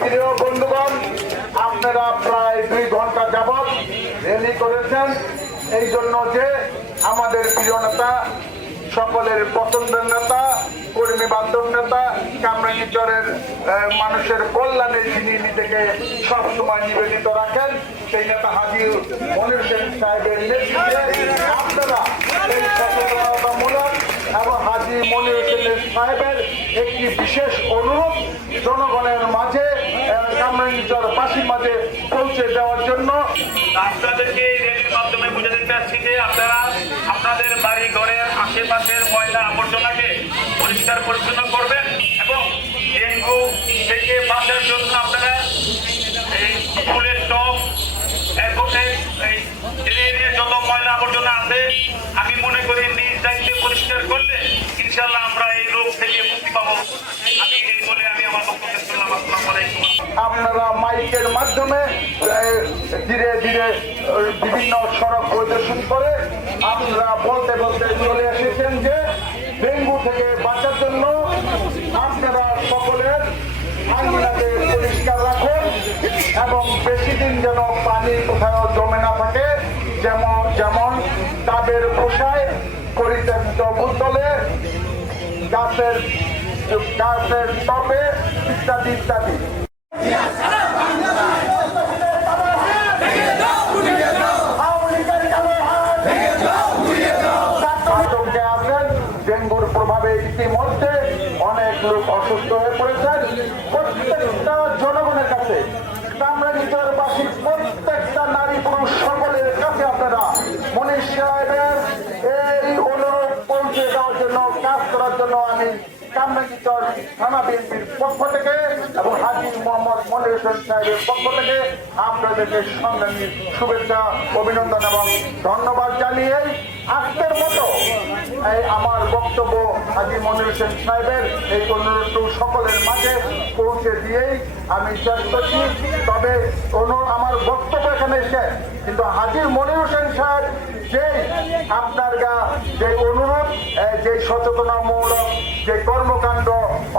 প্রিয় বন্ধুগণ, আপনারা প্রায় দুই ঘণ্টা যাবৎ করেছেন। এই জন্য যে আমাদের প্রিয় নেতা, সকলের পছন্দের নেতা, কর্মী বান্ধব নেতা মানুষের কল্যাণে যিনি নিজেকে সবসময় নিবেদিত রাখেন, সেই নেতা হাজির মনির সেন সাহেবের নেতৃত্বে আপনারা এই সচেতনতামূলক এবং হাজি মনির সেন সাহেবের একটি বিশেষ অনুরোধ, জনগণের মাঝে কামরাঙ্গিচর বাসীর মাঝে পৌঁছে দেওয়ার জন্য। আপনাদেরকে এই মাধ্যমে বুঝে দিতে চাচ্ছি যে আপনারা আপনাদের বাড়ি ঘরের আশেপাশের ময়লা আবর্জনাকে পরিষ্কার পরিচ্ছন্ন করবেন এবং ডেঙ্গু থেকে বাঁচার জন্য আপনারা এই ফুলের টপ এরপরে এই যত ময়লা আবর্জনা আছে, আমি মনে করি নিজ দায়িত্বে পরিষ্কার করলে ইনশাল্লাহ আমরা এই রোগ থেকে মুক্তি পাবো আমি এই বলে আমি আমার বক্তব্য শেষ করলাম আসসালামু আলাইকুম আপনারা মাইকের মাধ্যমে ধীরে ধীরে বিভিন্ন সড়ক পরিদর্শন করে আপনারা বলতে বলতে চলে এসেছেন যে ডেঙ্গু থেকে বাঁচার জন্য আপনারা সকলের আঙ্গিনাকে পরিষ্কার রাখুন এবং বেশি দিন যেন পানি কোথাও জমে না থাকে, যেমন যেমন ডাবের পোষায় পরিত্যক্ত বোতলে, গাছের গাছের টবে ইত্যাদি ইত্যাদি। প্রভাবে ইতিমধ্যে অনেক লোক অসুস্থ হয়ে পড়েছেন। প্রত্যেকটা জনগণের কাছে প্রত্যেকটা নারী পুরুষ সকলের কাছে আপনারা মনীষ এই অনুরোধ পৌঁছে দেওয়ার জন্য, কাজ করার জন্য আমি কামরাঙ্গিচর থানা বিএনপির পক্ষ থেকে এবং হাজি মোহাম্মদ মনির সাহেবের পক্ষ থেকে আপনাদেরকে সংগ্রামী শুভেচ্ছা, অভিনন্দন এবং ধন্যবাদ জানিয়েই আজকের মতো আমার বক্তব্য হাজি মনির হোসেন সাহেবের এই অনুরোধ সকলের মাঝে পৌঁছে দিয়েই আমি শেষ করছি তবে অনু আমার বক্তব্য এখানে শেষ। কিন্তু হাজির মনির হোসেন সাহেব যেই আপনার গা যে অনুরোধ যে সচেতনামূলক যে কর্মকাণ্ড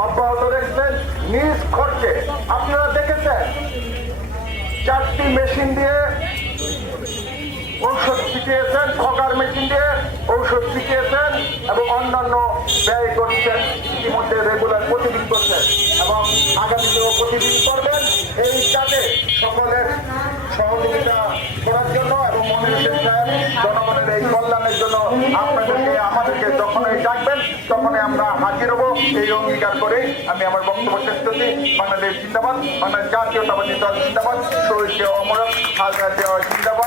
অব্যাহত রেখেছেন নিজ খরচে। আপনারা দেখেছেন, চারটি মেশিন দিয়ে ঔষধ শিখিয়েছেন, খকার মেশিন দিয়ে ঔষধ শিখিয়েছেন এবং অন্যান্য ব্যয় করছেন। ইতিমধ্যে রেগুলার প্রতিদিন করছেন এবং আগামীতেও প্রতিদিন করবেন। এই কাজে সকলের সহযোগিতা করার জন্য এবং মনির হোসেন জনগণের এই কল্যাণের জন্য আপনাদেরকে, আমাদেরকে যখনই ডাকবেন, তখনই আমরা হাজির হব। এই অঙ্গীকার করেই আমি আমার বক্তব্য শেষ করছি। বাংলাদেশ জিন্দাবাদ, বাংলাদেশ জাতীয়তাবাদী দল জিন্দাবাদ শহীদকে অমরত হাজার দেওয়া জিন্দাবাদ।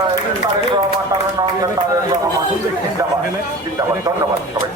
তারেক রহমান তারেক রহমান তারেক রহমান জিন্দাবাদ জিন্দাবাদ ধন্যবাদ সবাই।